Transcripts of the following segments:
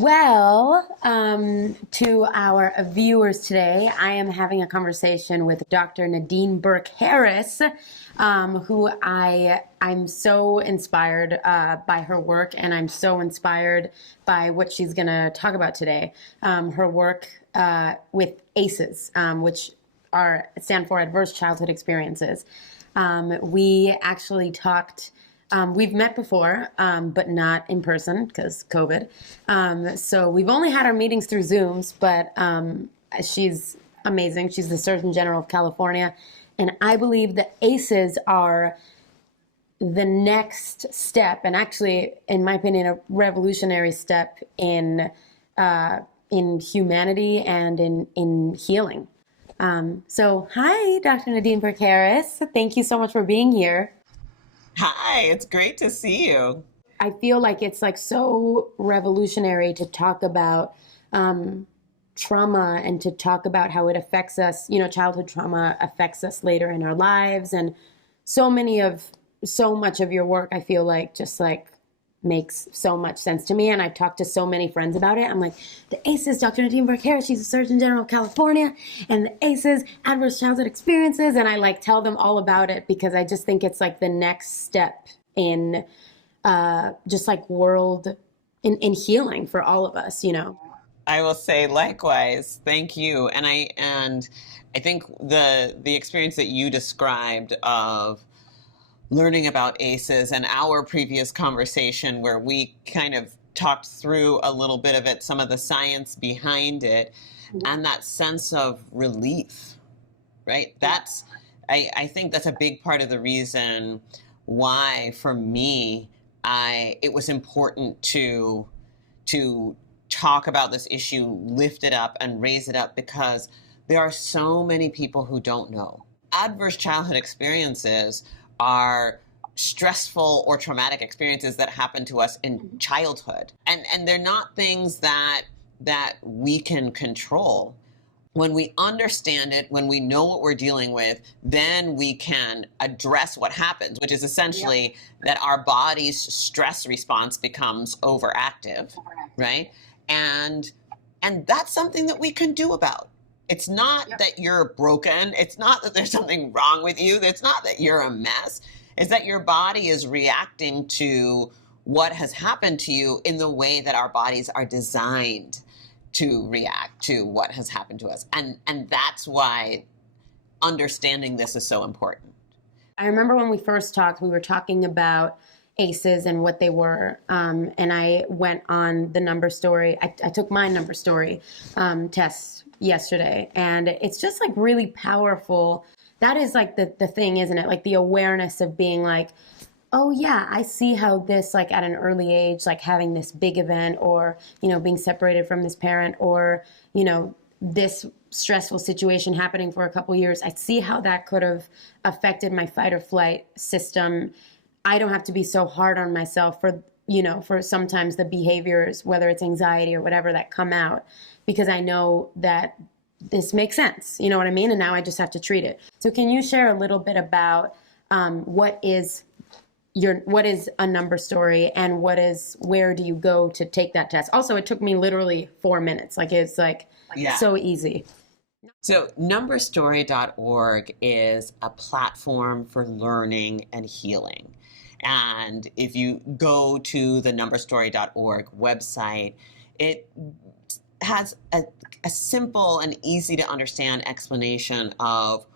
Well, to our viewers today, I am having a conversation with Dr. Nadine Burke Harris, who I'm so inspired by her work, and I'm so inspired by what she's going to talk about today. Her work with ACEs, which stand for Adverse Childhood Experiences. We actually talked. We've met before, but not in person because COVID. So we've only had our meetings through Zooms, but she's amazing. She's the Surgeon General of California. And I believe the ACEs are the next step, and actually, in my opinion, a revolutionary step in humanity and in healing. So hi, Dr. Nadine Burke Harris. Thank you so much for being here. Hi, it's great to see you. I feel like it's like so revolutionary to talk about trauma and to talk about how it affects us. Childhood trauma affects us later in our lives, and so much of your work, I feel like just like makes so much sense to me. And I've talked to so many friends about it. I'm like, the ACEs, Dr. Nadine Burke Harris, she's the Surgeon General of California, and the ACEs, Adverse Childhood Experiences. And I like tell them all about it because I just think it's like the next step in just like world in healing for all of us, I will say likewise. Thank you. And I think the experience that you described of learning about ACEs and our previous conversation where we kind of talked through a little bit of it, some of the science behind it, and that sense of relief, right? I think that's a big part of the reason why, for me, it was important to talk about this issue, lift it up and raise it up, because there are so many people who don't know. Adverse childhood experiences are stressful or traumatic experiences that happen to us in childhood. And they're not things that we can control. When we understand it, when we know what we're dealing with, then we can address what happens, which is essentially that our body's stress response becomes overactive, right? And that's something that we can do about. It's not that you're broken. It's not that there's something wrong with you. It's not that you're a mess. It's that your body is reacting to what has happened to you in the way that our bodies are designed to react to what has happened to us. And that's why understanding this is so important. I remember when we first talked, we were talking about ACEs and what they were. And I went on the number story. I took my number story test yesterday, and it's just like really powerful. That is like the thing, isn't it? Like the awareness of being like, oh yeah, I see how this, like at an early age, like having this big event, or being separated from this parent, or this stressful situation happening for a couple years, I see how that could have affected my fight or flight system. I don't have to be so hard on myself for sometimes the behaviors, whether it's anxiety or whatever, that come out, because I know that this makes sense. You know what I mean? And now I just have to treat it. So can you share a little bit about what is a number story, and where do you go to take that test? Also, it took me literally 4 minutes. Like it's so easy. So numberstory.org is a platform for learning and healing. And if you go to the numberstory.org website, it has a simple and easy to understand explanation of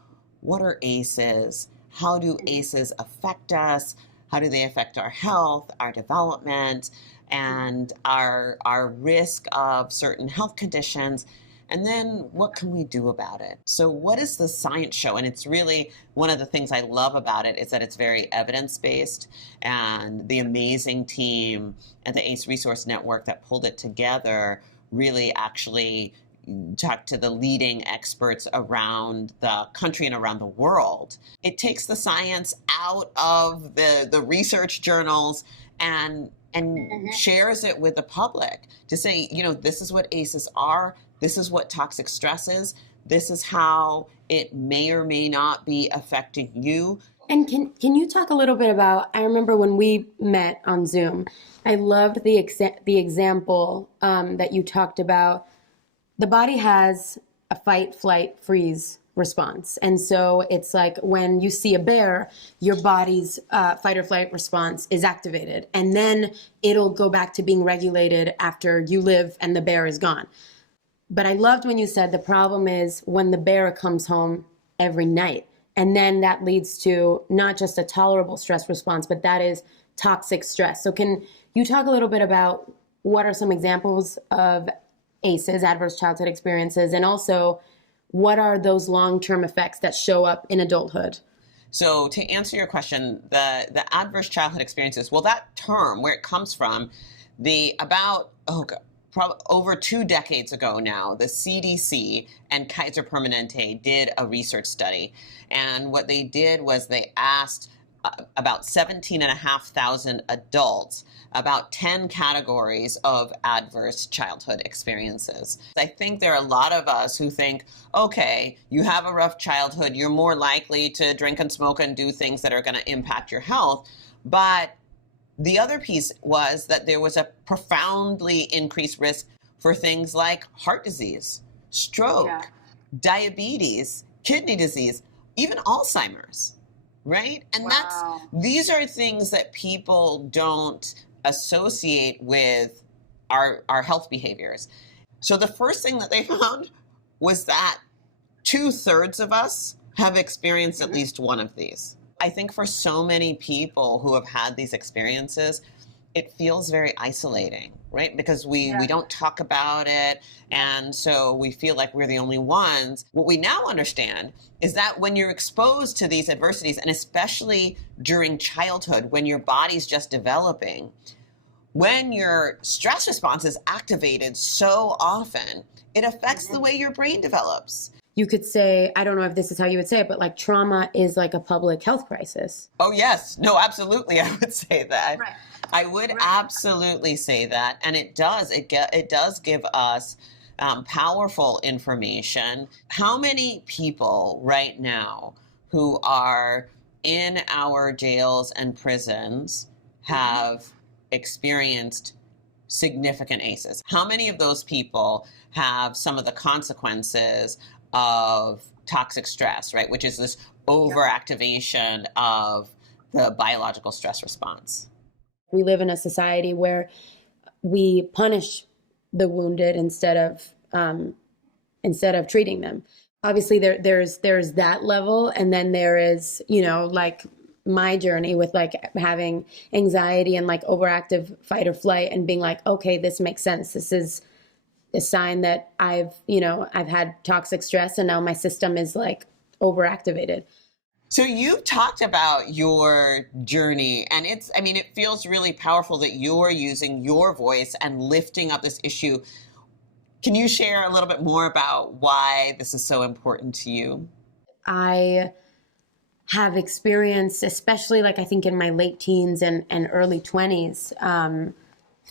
what are ACEs, how do ACEs affect us, how do they affect our health, our development, and our risk of certain health conditions. And then what can we do about it? So what does the science show? And it's really one of the things I love about it is that it's very evidence-based, and the amazing team at the ACE Resource Network that pulled it together really actually talked to the leading experts around the country and around the world. It takes the science out of the research journals and shares it with the public to say, this is what ACEs are. This is what toxic stress is. This is how it may or may not be affecting you. And can you talk a little bit about? I remember when we met on Zoom, I loved the example that you talked about. The body has a fight, flight, freeze response, and so it's like when you see a bear, your body's fight or flight response is activated, and then it'll go back to being regulated after you live and the bear is gone. But I loved when you said the problem is when the bear comes home every night. And then that leads to not just a tolerable stress response, but that is toxic stress. So can you talk a little bit about what are some examples of ACEs, adverse childhood experiences, and also what are those long-term effects that show up in adulthood? So to answer your question, the adverse childhood experiences, well, that term, where it comes from, probably over 2 decades ago now, the CDC and Kaiser Permanente did a research study. And what they did was they asked about 17,500 adults about 10 categories of adverse childhood experiences. I think there are a lot of us who think, okay, you have a rough childhood, you're more likely to drink and smoke and do things that are going to impact your health. But the other piece was that there was a profoundly increased risk for things like heart disease, stroke, diabetes, kidney disease, even Alzheimer's, right? And these are things that people don't associate with our health behaviors. So the first thing that they found was that 2/3 of us have experienced at least one of these. I think for so many people who have had these experiences, it feels very isolating, right? Because we don't talk about it, and so we feel like we're the only ones. What we now understand is that when you're exposed to these adversities, and especially during childhood, when your body's just developing, when your stress response is activated so often, it affects the way your brain develops. You could say, I don't know if this is how you would say it, but like trauma is like a public health crisis. Oh, yes. No, absolutely. I would say that. Right. I would absolutely say that. And it does. It does give us powerful information. How many people right now who are in our jails and prisons have experienced significant ACEs? How many of those people have some of the consequences of toxic stress, right? Which is this overactivation of the biological stress response. We live in a society where we punish the wounded instead of treating them. Obviously, there's that level, and then there is, like my journey with like having anxiety and like overactive fight or flight, and being like, okay, this makes sense. This is a sign that I've had toxic stress, and now my system is like overactivated. So you've talked about your journey, and it feels really powerful that you're using your voice and lifting up this issue. Can you share a little bit more about why this is so important to you? I have experienced, especially like I think in my late teens and early 20s,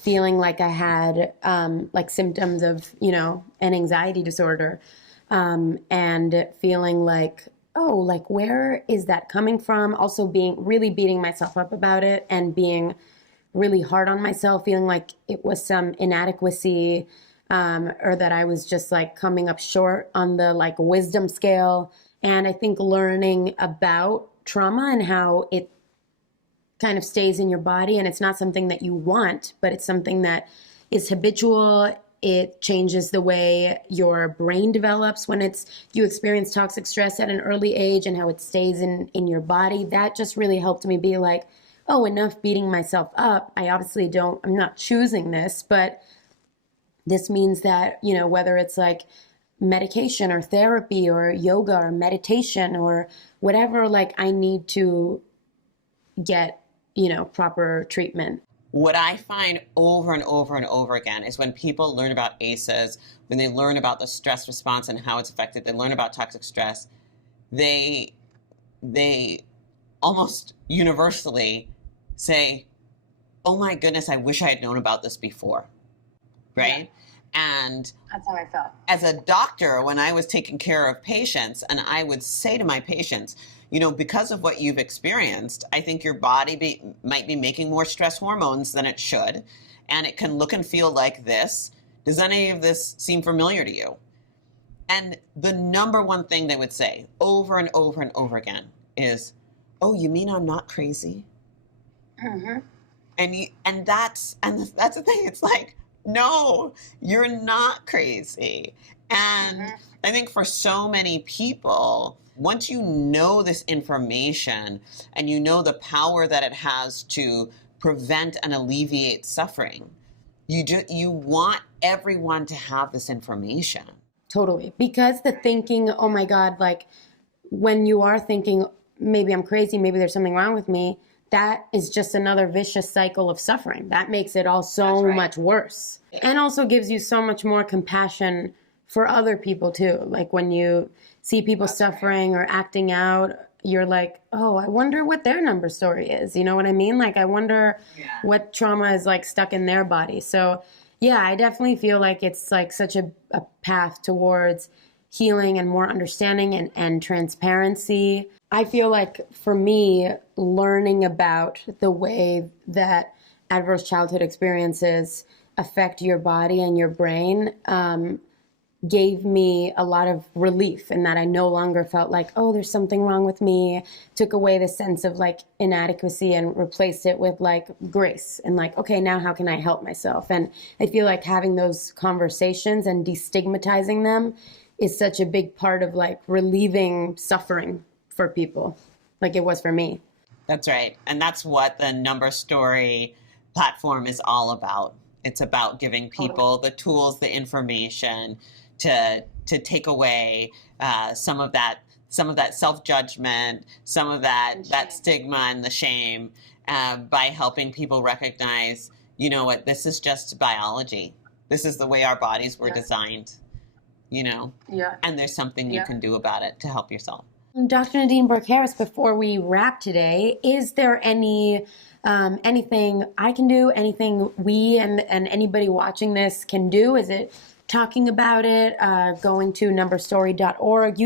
feeling like I had like symptoms of, an anxiety disorder, and feeling like, oh, like where is that coming from? Also really beating myself up about it and being really hard on myself, feeling like it was some inadequacy, or that I was just like coming up short on the like wisdom scale. And I think learning about trauma and how it kind of stays in your body, and it's not something that you want, but it's something that is habitual. It changes the way your brain develops when you experience toxic stress at an early age, and how it stays in your body. That just really helped me be like, oh, enough beating myself up. I'm not choosing this, but this means that, whether it's like medication or therapy or yoga or meditation or whatever, like I need to get proper treatment. What I find over and over and over again is when people learn about ACEs, when they learn about the stress response and how it's affected, they learn about toxic stress, they almost universally say, oh my goodness, I wish I had known about this before, right? And That's how I felt. as a doctor, when I was taking care of patients, and I would say to my patients, you know, because of what you've experienced, I think your body might be making more stress hormones than it should, and it can look and feel like this. Does any of this seem familiar to you? And the number one thing they would say over and over and over again is, oh, you mean I'm not crazy? Mm-hmm. And that's the thing. It's like, no, you're not crazy. And I think for so many people, once you know this information and you know the power that it has to prevent and alleviate suffering, you want everyone to have this information. Totally. Because the thinking, oh my God, like when you are thinking, maybe I'm crazy, maybe there's something wrong with me, that is just another vicious cycle of suffering. That makes it all so much worse. And also gives you so much more compassion for other people too. Like when you see people suffering or acting out, you're like, oh, I wonder what their number story is. You know what I mean? Like, I wonder what trauma is like stuck in their body. So yeah, I definitely feel like it's like such a path towards healing and more understanding and transparency. I feel like for me, learning about the way that adverse childhood experiences affect your body and your brain gave me a lot of relief in that I no longer felt like, oh, there's something wrong with me. Took away the sense of like inadequacy and replaced it with like grace and like, okay, now how can I help myself? And I feel like having those conversations and destigmatizing them is such a big part of like relieving suffering for people, like it was for me. That's right. And that's what the Number Story platform is all about. It's about giving people the tools, the information to take away some of that self-judgment, some of that stigma and the shame by helping people recognize, you know what, this is just biology. This is the way our bodies were designed, you know, and there's something you can do about it to help yourself. Dr. Nadine Burke Harris, before we wrap today, is there any anything I can do, anything we and anybody watching this can do? Is it talking about it, going to numberstory.org?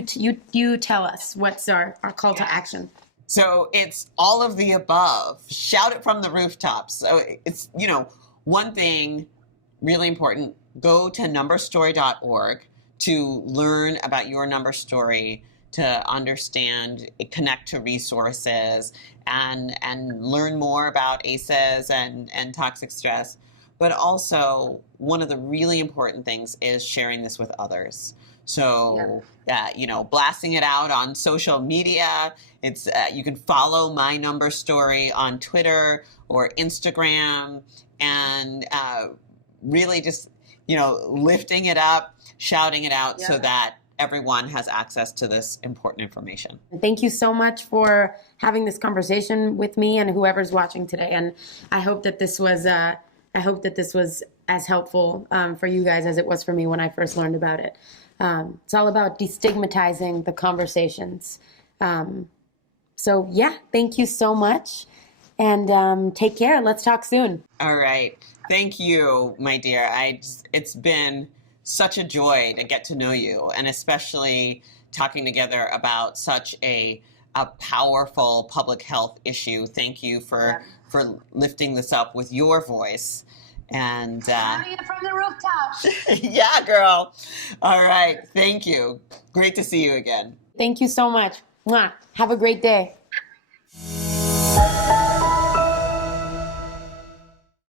You tell us what's our call to action. So it's all of the above. Shout it from the rooftops. So it's, you know, one thing really important, go to numberstory.org to learn about your number story, to understand, connect to resources, and learn more about ACEs and toxic stress. But also, one of the really important things is sharing this with others. So, you know, blasting it out on social media. It's you can follow My Number Story on Twitter or Instagram, and really just, you know, lifting it up, shouting it out so that everyone has access to this important information. Thank you so much for having this conversation with me and whoever's watching today. And I hope that this was as helpful for you guys as it was for me when I first learned about it. It's all about destigmatizing the conversations. So yeah, thank you so much, and take care. Let's talk soon. All right. Thank you, my dear. It's been such a joy to get to know you, and especially talking together about such a powerful public health issue. Thank you for lifting this up with your voice. And Shouting it from the rooftop. yeah, girl. All right. Thank you. Great to see you again. Thank you so much. Mwah. Have a great day.